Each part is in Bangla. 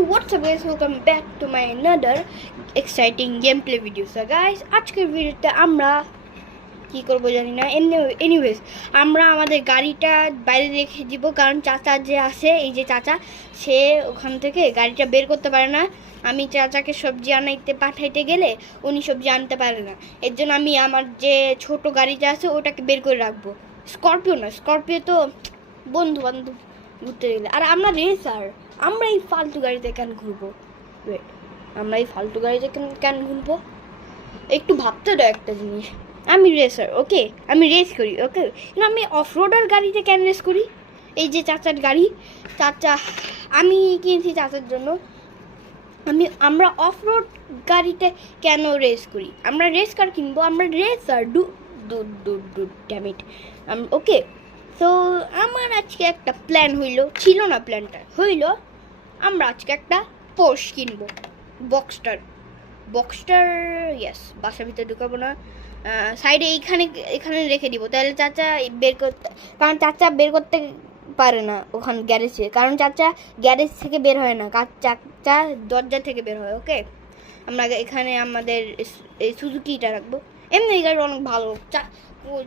what's up guys, welcome back to my another exciting gameplay video. So guys, আজকের ভিডিওতে আমরা কি করব জানি না। এনিওয়েজ আমরা আমাদের গাড়িটা বাইরে রেখে দিব, কারণ চাচা যে আছে, এই যে চাচা, সে ওখান থেকে গাড়িটা বের করতে পারে না। আমি চাচাকে সবজি আনাইতে পাঠাইতে গেলে উনি সবজি আনতে পারে না, এর জন্য আমি আমার যে ছোট গাড়িটা আছে ওটাকে বের করে রাখবো। স্করপিও না, স্করপিও তো বন্ধু বান্ধব ঘুরতে গেলে। আর আমরা রেসার, আমরা এই ফালতু গাড়িতে কেন ঘুরবো? ওয়েট, আমরা এই ফালতু গাড়িতে কেন ঘুরবো? একটু ভাবতে দাও একটা জিনিস। আমি রেসার, ওকে, আমি রেস করি, ওকে, কিন্তু আমি অফরোডার গাড়িতে কেন রেস করি? এই যে চাচার গাড়ি, চাচা আমি কিনছি চাচার জন্য। আমরা অফরোড গাড়িতে কেন রেস করি? আমরা রেস কার কিনবো, আমরা রেসার। Damn it. ওকে, তো আমার আজকে একটা প্ল্যান ছিল না, প্ল্যানটা হইলো আমরা আজকে একটা পোর্শ কিনবো, বক্সটার। ইয়েস, বাসার ভিতরে ঢুকাবো না, সাইডে এখানে রেখে দিব, তাহলে চাচা বের করতে, কারণ চাচা বের করতে পারে না ওখানে গ্যারেজে, কারণ চাচা গ্যারেজ থেকে বের হয় না, চাচা দরজা থেকে বের হয়। ওকে, আমরা এখানে আমাদের এই সুজুকিটা রাখবো। এমনি এই গাড়ি অনেক ভালো,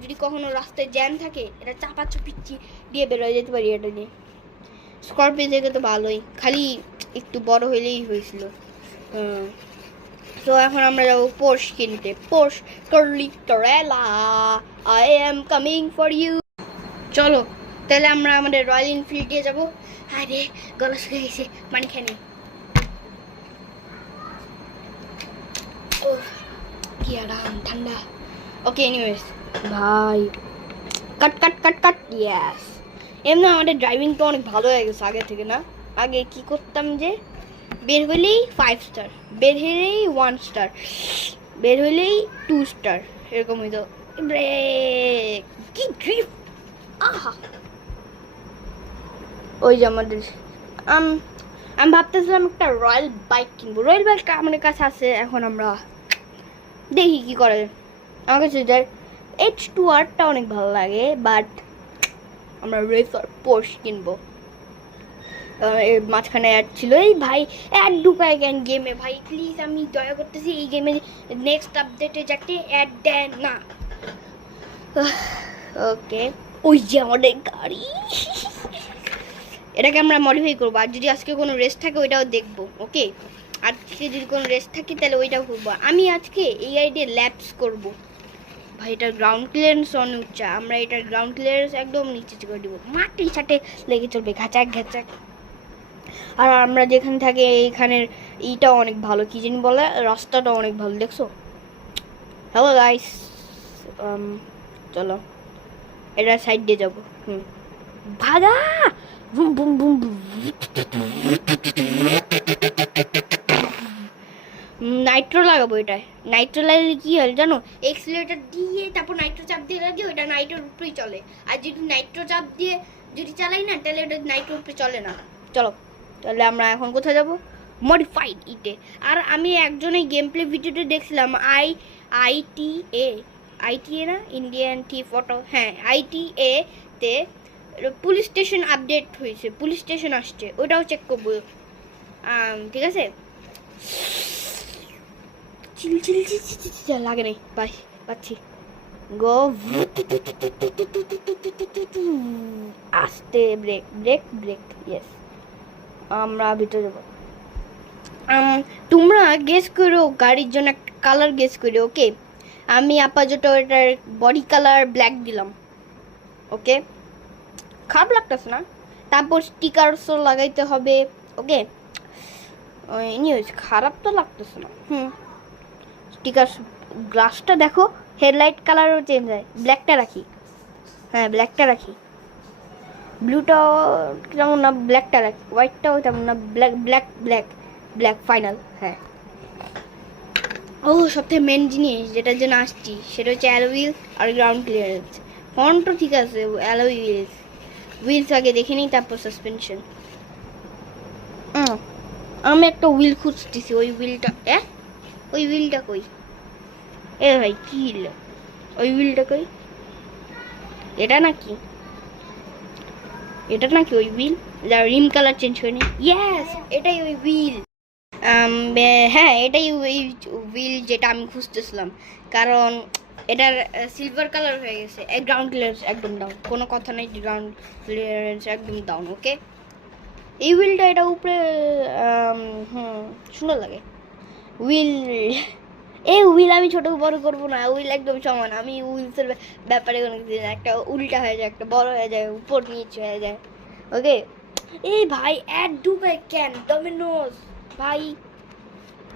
যদি কখনো রাস্তায় জ্যাম থাকে এটা চাপাচুপি দিয়ে বের হয়ে যেতে পারি এটা নিয়ে। স্করপিও থেকে তো ভালোই, খালি একটু বড় হইলেই হয়েছিল। তো এখন আমরা যাবো পোর্শ কিনতে, পোর্শ কার্লিটোরেলা, I am coming for you. চলো তাহলে আমরা আমাদের রয়্যাল এনফিল্ড দিয়ে যাবো। হ্যাঁ রে, গলা শুকিয়ে গেছে, পানি খেয়ে নি। কি আরাম, ঠান্ডা। ওকে, এনিওয়েজ ভাই, কাট ইয়েস। এমনি আমাদের ড্রাইভিংটা অনেক ভালো হয়ে গেছে আগে থেকে, না? আগে কি করতাম যে বের হইলেই 5 স্টার, বের হইলেই 1 স্টার, বের হইলেই 2 স্টার, এরকম হইতো। ব্রেক, কি ড্রিফট! আহা, ওই যে আমাদের আমি ভাবতেছিলাম একটা রয়্যাল বাইক কিনবো। রয়্যাল বাইকটা আমাদের কাছে আছে, এখন আমরা দেখি কি করে। আমার কাছে H2R-টা অনেক ভালো লাগে, বাট আমরা রেসার পোর্শ কিনবো। এর মাঝখানে অ্যাড ছিল, এই ভাই অ্যাড ঢুকায় কেন গেমে? ভাই প্লিজ, আমি দয়া করতেছি এই গেমে নেক্সট আপডেটে যাতে অ্যাড দেন না। ওকে, ওই যে আমাদের গাড়ি, এটাকে আমরা মডিফাই করবো। আর যদি আজকে কোনো রেস থাকে ওইটাও দেখবো। ওকে, আজকে যদি কোনো রেস থাকে তাহলে ওইটাও করবো। আমি আজকে এই গাড়িতে ল্যাপস করবো। ভাই এটার গ্রাউন্ড ক্লিয়ারেন্স অনেক উচ্চা, আমরা এটার গ্রাউন্ড ক্লিয়ারেন্স একদম নিচে করে দেবো, মাটির সাথে লেগে চলবে ঘাচাক ঘাচাক। আর আমরা যেখানে থাকি এইখানের এইটাও অনেক ভালো, কি জানি বলে, রাস্তাটা অনেক ভালো, দেখছো? হ্যালো গাইস, চলো এটা সাইড দিয়ে যাবো। ভাগা, বুম বুম বুম। নাইট্রো লাগাবো এটায়। নাইট্রো লাগালে কি হয় জানো? এক্সিলারেটর দিয়ে তারপর নাইট্রো চাপ দিয়ে লাগে, ওইটা নাইট্রোর উপরেই চলে। আর যদি নাইট্রো চাপ দিয়ে যদি চালাই না, তাহলে ওটা নাইট্রোর উপরে চলে না। চলো তাহলে আমরা এখন কোথায় যাবো? মডিফাইড ইটে। আর আমি একজনের গেম প্লে ভিডিওতে দেখছিলাম, আইটিএ না, ইন্ডিয়ান টি ফটো, হ্যাঁ আইটিএ তে পুলিশ স্টেশন আপডেট হয়েছে, পুলিশ স্টেশন আসছে, ওটাও চেক করবো। ঠিক আছে, লাগে নাই, পাচ্ছি। গো, আস্তে, ব্রেক ব্রেক ব্রেক, ইয়েস। আমরা ভিতরে যাবো। তোমরা গেস করো গাড়ির জন্য একটা কালার গেস করো। ওকে, আমি আপাতত এটার বডি কালার ব্ল্যাক দিলাম। ওকে, খারাপ লাগতেছে না। তারপর স্টিকারসও লাগাইতে হবে। ওকে, নিউজ খারাপ তো লাগতেছে না। স্টিকার, গ্লাসটা দেখো, হেডলাইট কালারও চেঞ্জ হয়। ব্ল্যাকটা রাখি, হ্যাঁ ব্ল্যাকটা রাখি। ব্লুটাও তেমন না, ব্ল্যাকটা রাখি। হোয়াইটটাও তেমন না, ব্ল্যাক ফাইনাল। হ্যাঁ, ও সবথেকে মেন জিনিস যেটার জন্য আসছি সেটা হচ্ছে অ্যালয় আর গ্রাউন্ড ক্লিয়ারেন্স। ফ্রন্টও ঠিক আছে, অ্যালয় হুইলস আগে দেখে নিই, তারপর সাসপেনশন। আমি একটা হুইল খুঁজতেছি, ওই হুইলটা কই? এ ভাই কি হিল, ওই হুইলটা কই? এটা নাকি ওই হুইল? রিম কালার চেঞ্জ করে নি। ইয়েস, এটাই ওই হুইল। হ্যাঁ, এটাই ওই হুইল যেটা আমি খুঁজতেছিলাম, কারণ এটার সিলভার কালার হয়ে গেছে। গ্রাউন্ড ক্লিয়ারেন্স একদম ডাউন, কোনো কথা নেই, গ্রাউন্ড ক্লিয়ারেন্স একদম ডাউন। ওকে, এই হুইলটা এটা উপরে সুন্দর লাগে হুইল। এই হুইল আমি ছোট বড় করবো না, হুইল একদম সমান। আমি হুইলসের ব্যাপারে কোনো কিছু না, একটা উল্টা হয়ে যায়, একটা বড় হয়ে যায়, উপর নিচে হয়ে যায়। ওকে, এই ভাই অ্যাড ঢুকায় কেন ডমিনোস? ভাই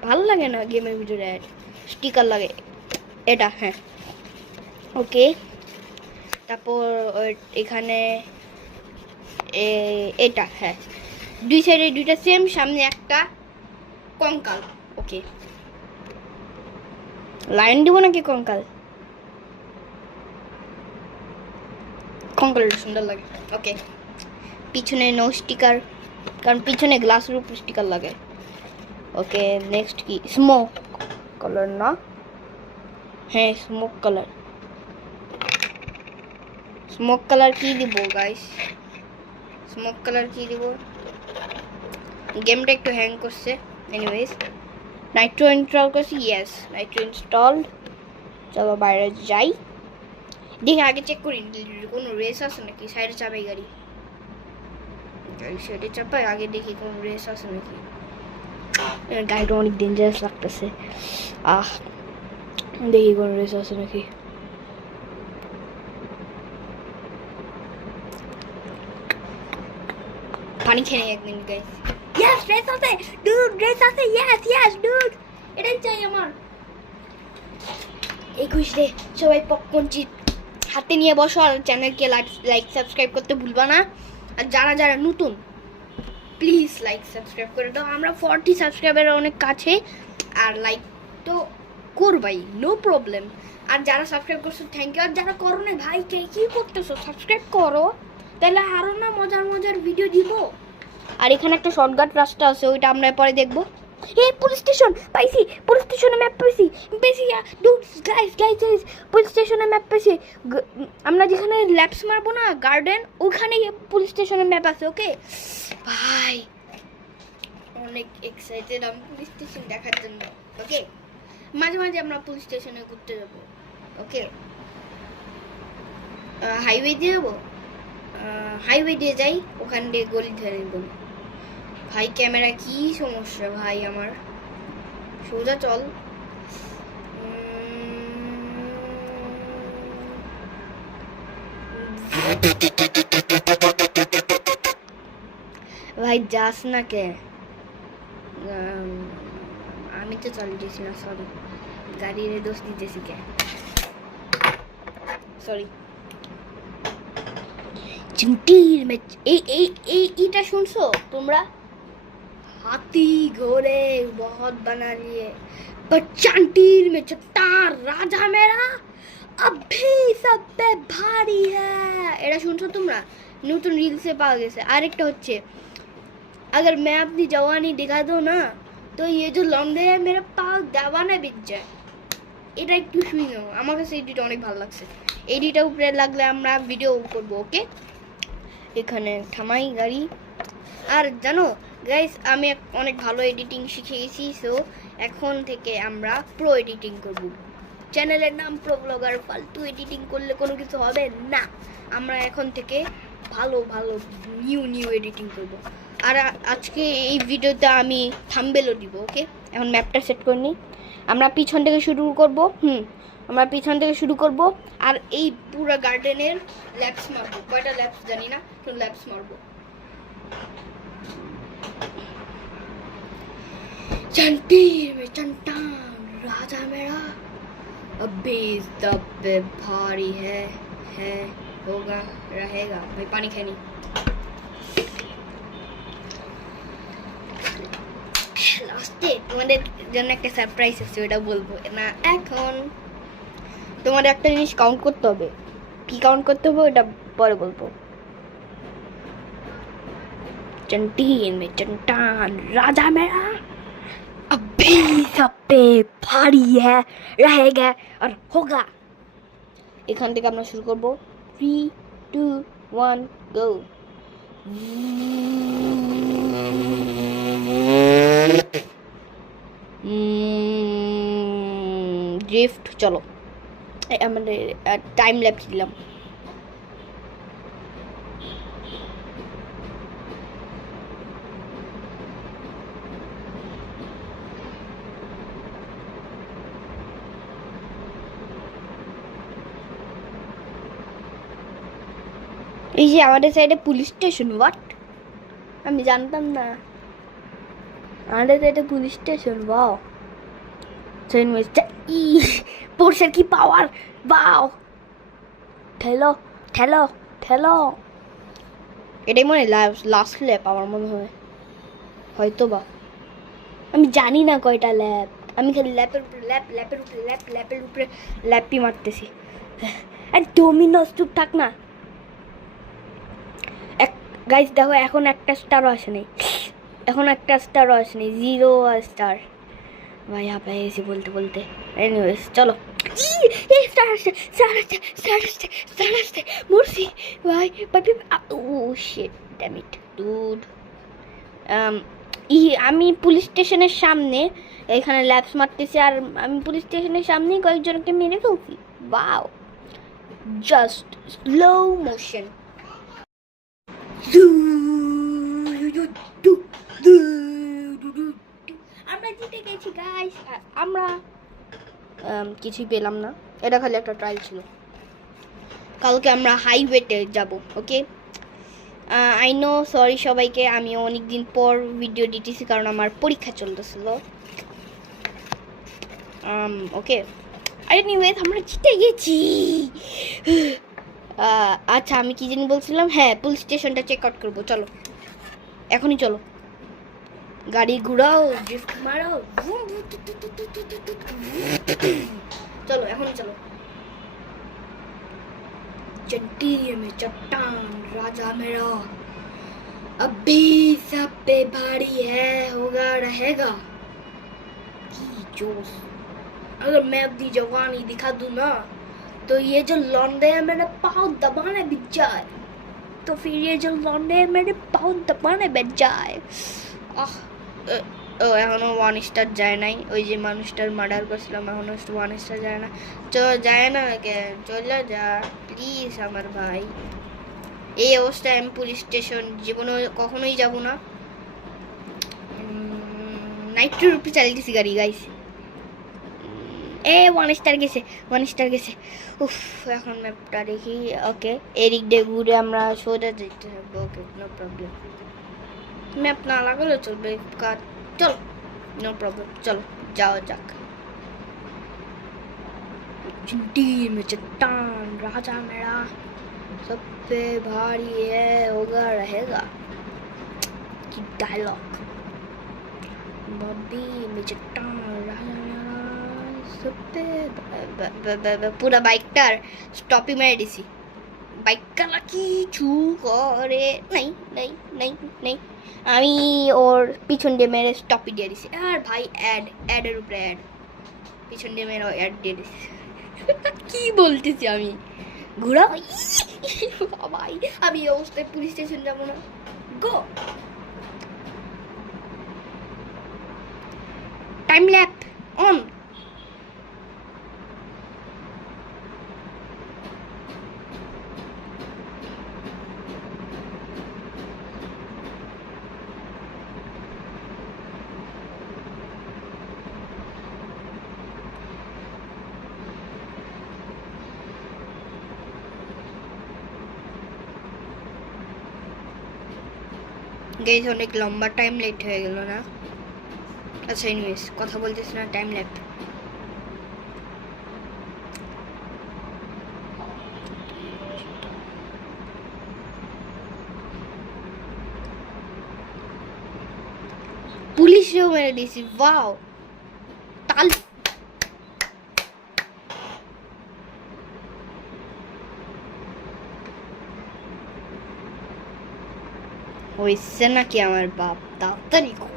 ভালো লাগে না গেমের ভিতরে অ্যাড, স্টিকার লাগে এটা। হ্যাঁ, ওকে, তারপর এখানে এটা, হ্যাঁ, দুই সাইডে দুইটা সেম, সামনে একটা কঙ্কাল। ওকে, লাইন দিব নাকি কঙ্কাল? কঙ্কালটা সুন্দর লাগে। ওকে, পিছনে নো স্টিকার, কারণ পিছনে গ্লাসের উপর স্টিকার লাগে। ওকে, নেক্সট কি? স্মোক কালার না? হ্যাঁ, স্মোক কালার। স্মোক কালার কি দিব গাইস? স্মোক কালার কি দিব? গেমটা একটু হ্যাং করছে। এনিওয়েজ, নাইট্রো ইনস্টল করছি। Yes, Nitro installed. চলো বাইরে যাই, দেখি আগে চেক করি কোনো রেস আছে নাকি। সাইডে চাপাই গাড়ি, সাইডে চাপাই আগে, দেখি কোনো রেস আছে নাকি। গাড়িটা অনেক ডেঞ্জারাস লাগতেছে। দেখি কোনো রেস আছে নাকি। পানি খেয়ে নেই একদিন গাইস। ইয়েস, রেস আছে ডুড, রেস আছে। ইয়েস ইয়েস ডুড, এটাই চাই আমার। 21 রে সবাই পপকর্ন চিপ হাতে নিয়ে বসো, আর চ্যানেলকে লাইক সাবস্ক্রাইব করতে ভুলবা না। আর যারা যারা নতুন, প্লিজ লাইক সাবস্ক্রাইব করে দাও। আমরা 40 সাবস্ক্রাইবারের অনেক কাছে, আর লাইক তো করবাই, নো প্রবলেম। আর যারা সাবস্ক্রাইব করছো থ্যাংক ইউ, আর যারা করো না ভাই, কে কি করতেছো? সাবস্ক্রাইব করো, তাহলে আরও না মজার মজার ভিডিও দিব। আর এখানে একটা শর্টকাট রাস্তা আছে, ওইটা আমরা পরে দেখবো। এই পুলিশ স্টেশন পাইছি, পুলিশ স্টেশনে ম্যাপ পাইছি। গাইস গাইস গাইস, পুলিশ স্টেশনে ম্যাপ পাইছি। আমরা যেখানে ল্যাপস মারবো না, গার্ডেন, ওখানে পুলিশ স্টেশনের ম্যাপ আছে। ওকে ভাই, অনেক এক্সাইটেড আমি পুলিশ স্টেশন দেখার জন্য। ওকে, মাঝে মাঝে আমরা পুলিশ স্টেশনে ঘুরতে যাবো। ওকে, হাইওয়ে দিয়ে যাবো, হাইওয়ে দিয়ে যাই, ওখান দিয়ে গলি ধরে নেব। ভাই ক্যামেরা কি সমস্যা ভাই আমার, সোজা চল। ভাই যাস না কে? আমি তো চালিয়েছি না, সরি, গাড়ির দোষ দিতেছি কে, সরি। চিমটির में এইটা শুনছো তোমরা? हाथी घोड़े बहुत बना लिए, पर चंटीर में चट्टान राजा मेरा अभी सब पे भारी है। এটা শুনছো তোমরা? নতুন রিলসে পাওয়া গেছে। আরেকটা হচ্ছে, अगर मैं अपनी जवानी दिखा दूं ना, तो ये जो लौंडे है मेरे पास दवाना बिक जाए। এটা একটু শুনি নাও, আমার কাছে এডিট অনেক ভালো লাগছে। এডিটটা উপরে লাগলে আমরা ভিডিও করব। ওকে, এখানে থামাই গাড়ি। আর জানো গাইস, আমি অনেক ভালো এডিটিং শিখে গেছি, সো এখন থেকে আমরা প্রো এডিটিং করব। চ্যানেলের নাম প্রো ব্লগার। ফালতু এডিটিং করলে কোনো কিছু হবে না। আমরা এখন থেকে ভালো ভালো নিউ এডিটিং করব। আর আজকে এই ভিডিওতে আমি থাম্বনেলও দিব। ওকে, এখন ম্যাপটা সেট করে নিই। আমরা পিছন থেকে শুরু করব। আমরা পিছন থেকে শুরু করব, আর এই পুরো গার্ডেনের ল্যাপস মারবো। কয়টা ল্যাপস জানি না, তো ল্যাপস মারবো। चंटीर में चंटान राजा मेरा अभी सब पे भारी है होगा रहेगा। भाई पानी खानी। লাস্টে তোমাদের জন্য একটা সারপ্রাইজ আছে, ওটা বলবো না এখন। তোমাদের একটা জিনিস কাউন্ট করতে হবে। কি কাউন্ট করতে হবে ওটা পরে বলবো। चंटीर में चंटान राजा मेरा अभी सब पे भारी है रहेगा और होगा। এখান থেকে আমরা শুরু করব। 3 2 1 গো। ড্রিফট, চলো আমাদের টাইম ল্যাপস দিলাম। এই যে আমাদের সাইডে পুলিশ স্টেশন, হোয়াট, আমি জানতাম না আমাদের সাইডে পুলিশ স্টেশন। ওয়াও, পোর্শের কি পাওয়ার, বাও, ঠেলো ঠেলো ঠেলো। এটাই মনে হয় লাস্ট ল্যাপ আমার মনে হয়, হয়তো বা, আমি জানি না কয়টা ল্যাপ, আমি খালি ল্যাপের উপরে ল্যাপ, ল্যাপের উপরে ল্যাপ, ল্যাপের উপরে ল্যাপই মারতেছি। আর ডোমিনোস চুপ থাক না। গাইস দেখো, এখন একটা স্টারও আসেনি, এখন একটা স্টারও আসেনি, 0 স্টার। ভাই আপে এসে বলতে বলতে, এনিওয়েজ চলো। স্টার আসছে, স্টার আসছে, স্টার আসছে, স্টার আসছে, মরছি ভাই। ও শিট, ড্যাম ইট ডুড। আমি পুলিশ স্টেশনের সামনে এখানে ল্যাপস মারতেছি, আর আমি পুলিশ স্টেশনের সামনেই কয়েকজনকে মেরে ফেলছি। Wow, just slow motion. আমরা জিতে গেছি গাইস। আমরা কিছুই পেলাম না, এটা খালি একটা ট্রায়াল ছিল। কালকে আমরা হাইওয়েতে যাব, ওকে। আই নো, সরি সবাইকে, আমি অনেক দিন পর ভিডিও দিতেছি কারণ আমার পরীক্ষা চলতেছিল, ওকে। এনিওয়েজ আমরা জিতে গেছি। আচ্ছা, আমি কি জানি বলছিলাম, হ্যাঁ পুলিশ স্টেশনটা চেক আউট করবো, চলো এখনই চলো। গাড়ি ঘুরাও, ড্রিফট মারো, চলো এখনই চলো। चट्टी में चट्टान राजा मेरा, अभी सब पे भारी है, होगा रहेगा की जोश। अगर मैं अपनी जवानी दिखा दूं ना, तो ये जो लौंडे है मेरे पाँव दबाने बिक जाए, तो फिर ये जो लौंडे है मेरे पाँव दबाने बिक जाए। ও এখনো 1 স্টার যায় নাই, ওই যে মানুষটার মার্ডার করছিলাম, এখনো 1 স্টার যায় না। যায় না কে, চলে যা প্লিজ আমার ভাই। এই অবস্থায় আমি পুলিশ স্টেশন জীবনে কখনোই যাব না। নাইট্রোর উপরে চালিয়েছি গাড়ি গাইস। 1 স্টার গেছে, 1 স্টার গেছে। উফ, এখন ম্যাপটা দেখি, ওকে। এদিক দিয়ে ঘুরে আমরা সোজা যেতে হবে, ওকে, নো প্রবলেম। ম্যাপ না লাগালে চলবে, চলো নো প্রবলেম, চলো যাওয়া যাক। चट्टी में चट्टान राजा मेरा, सब पे भारी है, होगा रहेगा की डायलॉग। बॉबी में चट्टान राजा मेरा, सब पे पूरा বাইকটার স্টপই মেরে দিছি। বাইকটা কিছু করে নাই নাই নাই নাই, আমি ওর পিছন দিয়ে মেরে স্টপই দিয়ে দিছি। আর ভাই অ্যাডের উপরে অ্যাড, পিছন দিয়ে মেরে অ্যাড দিয়ে দিছি। কি বলতেছি আমি, ঘোরা ভাই। আমি এই অবস্থায় পুলিশ স্টেশন যাবো না, go. Time lap on. Guys অনেক লম্বা টাইম লেট হয়ে গেল না? আচ্ছা এনিওয়েজ, কথা বলতেছি না, টাইম ল্যাপ। পুলিশও মেরে দিয়েছি, ওয়াও। তাল হয়েছে নাকি আমার বাপ, তাড়াতাড়ি কর।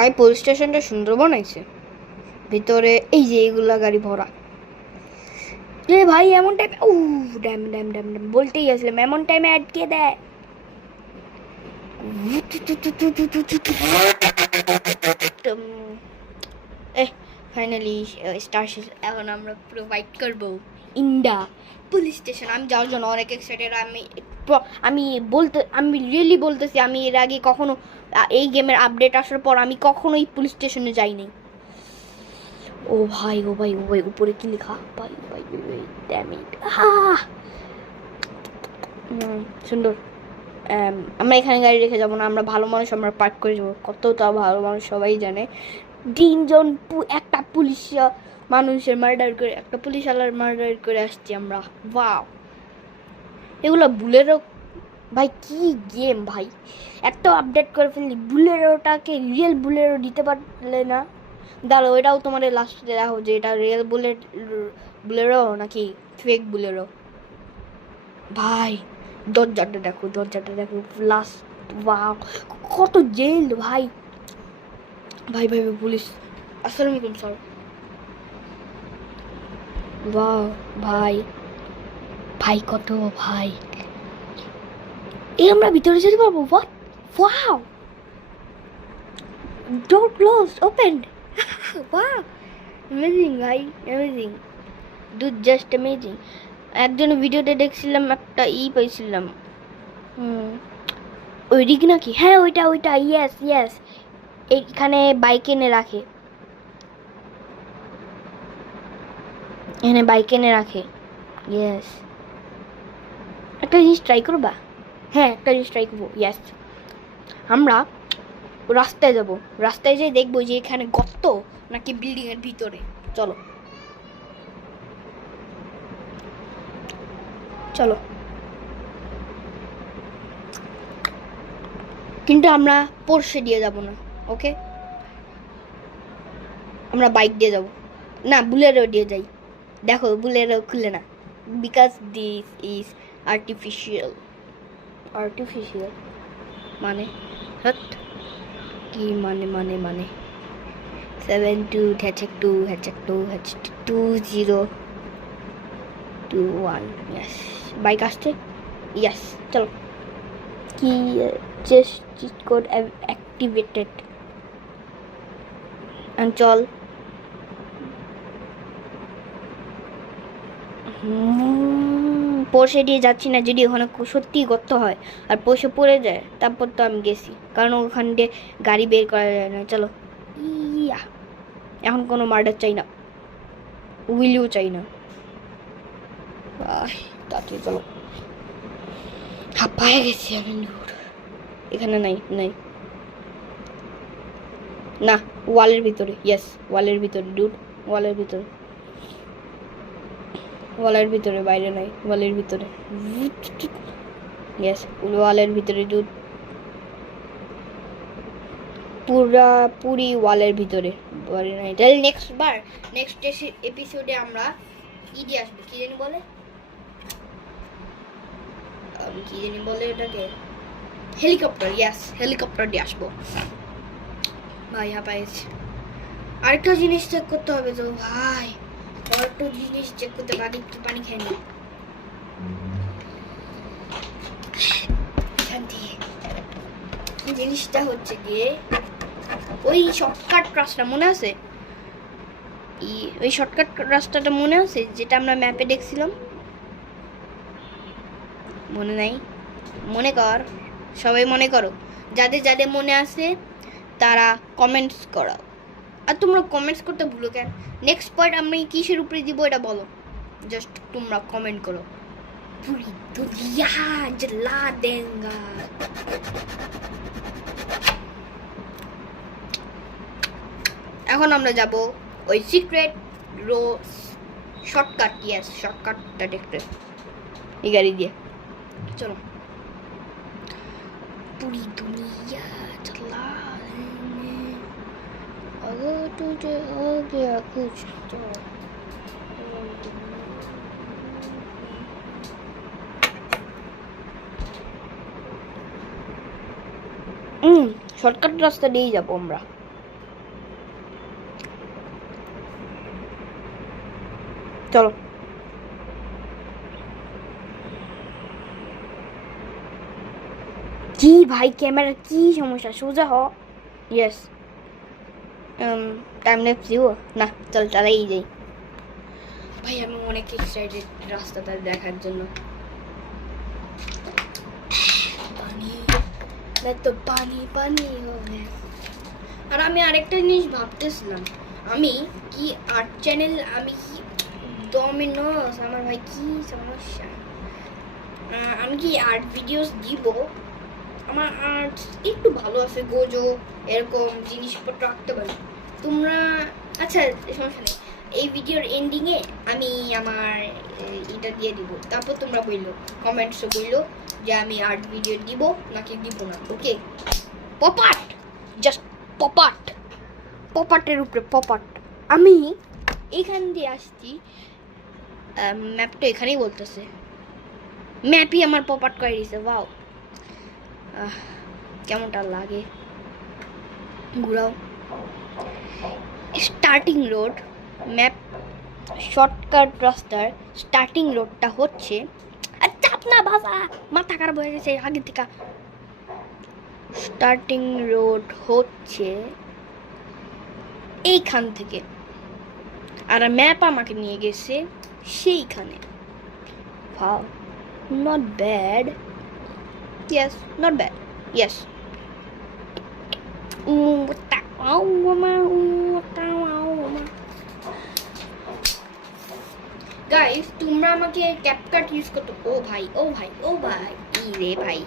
ভাই পুলিশ স্টেশনটা সুন্দর বানাইছে, ভিতরে এই যে এইগুলা গাড়ি ভরা। রে ভাই এমন টাইম, ও ড্যাম ড্যাম ড্যাম ড্যাম বলতেই আসলাম, এমন টাইমে আটকে দেয়। ফাইনালি স্টার শেষ। এখন আমরা প্রোভাইড করবো ইন্ডা পুলিশ স্টেশন। আমি যাওয়ার জন্য অনেক এক্সাইটেড। আমি রিয়েলি বলতেছি, আমি এর আগে কখনো এই গেমের আপডেট আসার পর আমি কখনোই পুলিশ স্টেশনে যাইনি। ও ভাই ও ভাই ও ভাই, উপরে কি লেখা? ভাই ভাই ড্যাম ইট, সুন্দর। আমরা এখানে গাড়ি রেখে যাবো না, আমরা ভালো মানুষ, আমরা পার্ক করে যাবো। কতটা ভালো মানুষ সবাই জানে। 3 জন একটা পুলিশ মানুষের মার্ডার করে, একটা পুলিশ আলার মার্ডার করে আসছি আমরা। ওয়াও, এগুলো বুলেরো ভাই, কি গেম ভাই! এত আপডেট করে ফেললি, বুলেরোটাকে রিয়েল বুলেরো দিতে পারলে না। দাঁড়ো, এটাও তোমাদের লাস্টে দেখো যে এটা রিয়েল বুলেরো নাকি ফেক বুলেরো। ভাই দরজাটা দেখো, দরজাটা দেখো, লাস্ট। ওয়াও, কত জেল ভাই! ভাই ভাই ভাই পুলিশ, আসসালামু আলাইকুম স্যার। ওয়াও ভাই, ভাই কত ভাই! এই আমরা ভিতরে যেতে পারবো? What? Wow, door close opened. Wow, amazing ভাই, অ্যামেজিং ডুড, জাস্ট অ্যামেজিং। একজনের ভিডিওতে দেখছিলাম, একটা পাইছিলাম, ওই রিগ নাকি? হ্যাঁ ওইটা ওইটা, ইয়েস ইয়েস। এইখানে বাইক এনে রাখে, এখানে বাইক এনে রাখে। ইয়েস, একটা জিনিস ট্রাই করবা? হ্যাঁ একটা জিনিস ট্রাই করবো। ইয়েস, আমরা রাস্তায় যাব, রাস্তায় যেয়ে দেখবো যে এখানে গর্ত নাকি বিল্ডিং এর ভিতরে। চলো চলো, কিন্তু আমরা পোর্শে দিয়ে যাব না, ওকে? আমরা বাইক দিয়ে যাব না, বুলেরো দিয়ে যাই। দেখো বুলেরো খুলে না, because this is artificial. Artificial মানে কি মানে? মানে মানে 7 2 2 2 0 2 1। ইয়েস, বাইক আসছে। ইয়েস, চলো। কি চিট কোড অ্যাক্টিভেটেড। চল। পোর্শে দিয়ে যাচ্ছি না, যদি ওখানে সত্যিই গর্ত হয় আর পোর্শে পড়ে যায়, তারপর তো আমি গেছি, কারণ ওখান দিয়ে গাড়ি বের করা যায় না। চলো, ইয়া, এখন কোনো মার্ডার চাই না, উইলিও চাই না। তাড়াতাড়ি চলো, হাঁপায়ে গেছি আমি। এখানে নাই, নাই না, ওয়ালের ভিতরে। ইয়েস, ওয়ালের ভিতরে ডুড, ওয়ালের ভিতরে, ওয়ালের ভিতরে, বাইরে নাই, ওয়ালের ভিতরে। ইয়েস, ওয়ালের ভিতরে ডুড, পুরি ওয়ালের ভিতরে, বাইরে নাই। তাহলে নেক্সট এপিসোডে আমরা কি দিয়ে আসবো? কি জানি বলে, এটাকে হেলিকপ্টার। ইয়েস, হেলিকপ্টার দিয়ে আসবো। ভাই হাঁপাইছি। আরেকটা জিনিস চেক করতে হবে তো ভাই, আরেকটা জিনিস চেক করতে, পানি খেয়ে নি। জিনিসটা হচ্ছে গিয়ে ওই শর্টকাট রাস্তা মনে আছে? ওই শর্টকাট রাস্তাটা মনে আছে যেটা আমরা ম্যাপে দেখছিলাম? মনে নাই? মনে কর, সবাই মনে করো, যাদের যাদের মনে আছে তারা কমেন্টস করো। আর তোমরা কমেন্টস করতে ভুলো কেন? নেক্সট পার্ট আমি কিসের উপরে দিব এটা বলো, জাস্ট তোমরা কমেন্ট করো। पूरी दुनिया जला देगा। এখন আমরা যাব ওই সিক্রেট রো শর্টকাট। ইয়েস, শর্টকাটটা দেখতে এই গাড়ি দিয়ে চলো। पूरी दुनिया जला देंगे अगर तुझे हो गया कुछ तो। শর্টকাট রাস্তা দিয়েই যাবো আমরা। চলো। কি ভাই ক্যামেরা কি সমস্যা? সোজা হ। ইয়েস। টাইম ল্যাপস দিব না, চল চালাই যাই। ভাই আমি অনেক এক্সাইটেড রাস্তাটা দেখার জন্য। পানি তো পানি পানি হবে। আর আমি আরেকটা জিনিস ভাবতেছিলাম, আমি কি আর্ট চ্যানেল, আমি কি ডমিনোস, আমার ভাই কি সমস্যা, আমি কি আর্ট ভিডিওস দিব? আমার আর্ট একটু ভালো আছে, গোজো এরকম জিনিসপত্র রাখতে পারি তোমরা। আচ্ছা সমস্যা নেই, এই ভিডিওর এন্ডিংয়ে আমি আমার এটা দিয়ে দিব, তারপর তোমরা বললো কমেন্টসে বললো যে আমি আর্ট ভিডিও দিব নাকি দিব না। ওকে, পপাট, জাস্ট পপাট, পপাটের উপরে পপাট। আমি এখান দিয়ে আসছি, ম্যাপটা এখানেই বলতেছে, ম্যাপই আমার পপাট করে দিছে। ওয়াও, কেমনটা লাগে, ঘুরাও। স্টার্টিং রোড, ম্যাপ শর্টকাট রাস্তার স্টার্টিং রোডটা হচ্ছে, আর চাপ না ভাষা, মাথা খারাপ হয়ে গেছে আগে থেকে। স্টার্টিং রোড হচ্ছে এইখান থেকে, আর ম্যাপ আমাকে নিয়ে গেছে সেইখানে। Wow, not bad. Yes, not bad. Yes. Guys তোমরা আমাকে ক্যাপকাট ইউজ করতে, ও ভাই ও ভাই ও ভাই ই রে ভাই,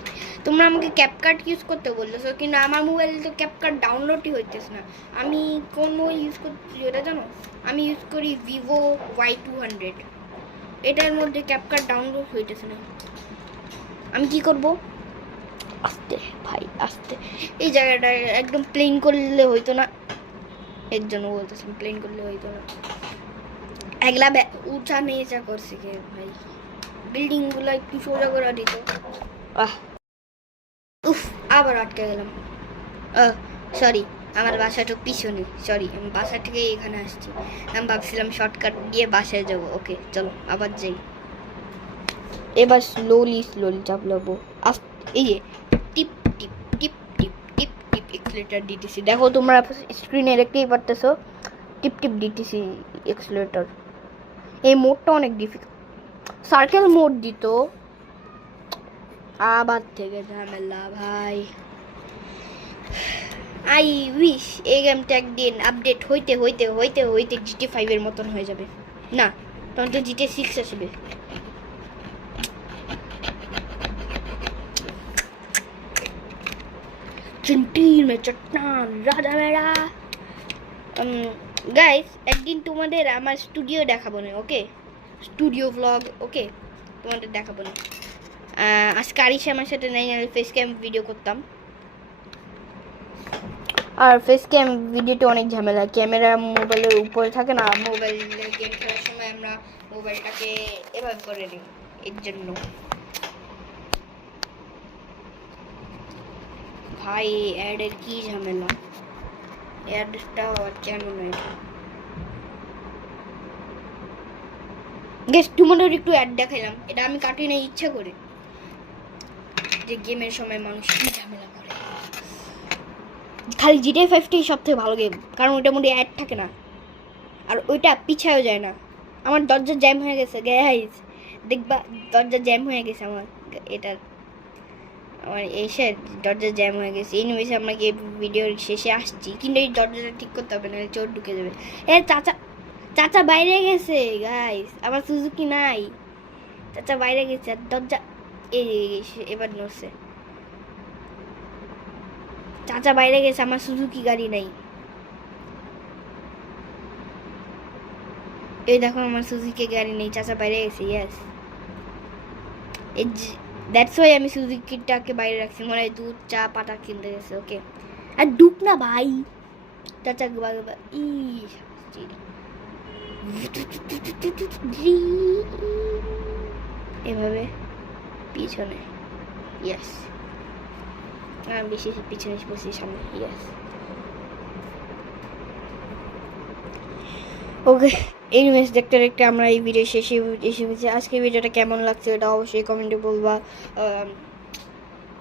তোমরা আমাকে ক্যাপকাট ইউজ করতে বলতেছো, কিন্তু আমার মোবাইলে তো ক্যাপকাট ডাউনলোডই হইতেছে না। আমি কোন মোবাইল ইউজ করছি ওটা জানো? আমি ইউজ করি ভিভো Y200, এটার মধ্যে ক্যাপকাট ডাউনলোড হইতেছে না। আমি কি করব? আস্তে ভাই আস্তে, এই জায়গাটা একদম প্লেন করলে হইতো না, এর জন্য বলতেছিলাম প্লেন করলে হইতো না। এগুলা উঁচা নিচা করছে কে ভাই, বিল্ডিং গুলো একটু সোজা করে দিত। উফ, আবার আটকে গেলাম। সরি, আমার বাসাটা পিছনে, সরি আমি বাসা থেকে এখানে আসছি। আমি ভাবছিলাম শর্টকাট দিয়ে বাসায় যাবো। ওকে চলো আবার যাই। এবার স্লোলি চাপলাবো, এই যে টিপ টিপ টিপ টিপ টিপ টিপ এক্সিলারেটর দিতেছি। দেখো তোমরা স্ক্রিনে দেখতেই পারতেছো, টিপ টিপ দিতেছি এক্সিলারেটর। এই মোডটা অনেক ডিফিকাল্ট, সার্কেল মোড দিত আবার থেকে ঝামেলা ভাই। আই উইশ এই গেমটা একদিন আপডেট হইতে হইতে হইতে হইতে GT5 এর মতন হয়ে যাবে। না, তখন তো GT6 আসবে। चंटीर में चट्टान राजा बेड़ा। গাইস একদিন তোমাদের আমার স্টুডিও দেখাবো না, ওকে? স্টুডিও ব্লগ, ওকে? তোমাদের দেখাবো না। আজকে আরিশ আমার সাথে নাই, আমি ফেস ক্যাম ভিডিও করতাম, আর ফেস ক্যাম ভিডিওটা অনেক ঝামেলা। ক্যামেরা মোবাইলের উপরে থাকে না, মোবাইলে গেম খেলার সময় আমরা মোবাইলটাকে এভাবে করে নিই, এর জন্য। ভাই অ্যাডের কি ঝামেলা, অ্যাডটা কেন নয়? গেস তোমাদের একটু অ্যাড দেখাইলাম, এটা আমি কাটি না ইচ্ছা করে, যে গেমের সময় মানুষ কি ঝামেলা করে। খালি GTA 5টাই সব থেকে ভালো গেম, কারণ ওইটার মধ্যে অ্যাড থাকে না, আর ওইটা পিছায়ও যায় না। আমার দরজা জ্যাম হয়ে গেছে গাইস, দেখবা দরজা জ্যাম হয়ে গেছে আমার, এটার আমার এসে দরজা জ্যাম হয়ে গেছে। এনিওয়েজ আমরা কি ভিডিওর শেষে আসছি, কিন্তু এই দরজাটা ঠিক করতে হবে, নাহলে চোর ঢুকে যাবে। চাচা বাইরে গেছে গাইস, আমার সুজুকি নাই, চাচা বাইরে গেছে, আর দরজা এই এবার নড়ছে। চাচা বাইরে গেছে, আমার সুজুকি গাড়ি নাই। এই দেখো আমার সুজুকি গাড়ি নেই, চাচা বাইরে গেছে। ইয়েস, দ্যাটস ওয়াই আমি সুজুকিটাকে বাইরে রাখছি, মনে হয় দুধ চা পাতা কিনতে গেছে। ওকে, আর ডুব না ভাই, চাচা এভাবে পিছনে। ইয়েস, বেশি পিছনে বসি, সামনে। ইয়েস, ওকে, এনিওয়েজ দেখতে দেখতে আমরা এই ভিডিও শেষে এসে গেছি। আজকে ভিডিওটা কেমন লাগছে এটা অবশ্যই কমেন্টে বলবা।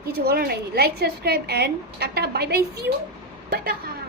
কিছু বলার নাই, like subscribe and tata, bye bye, see you, bye by.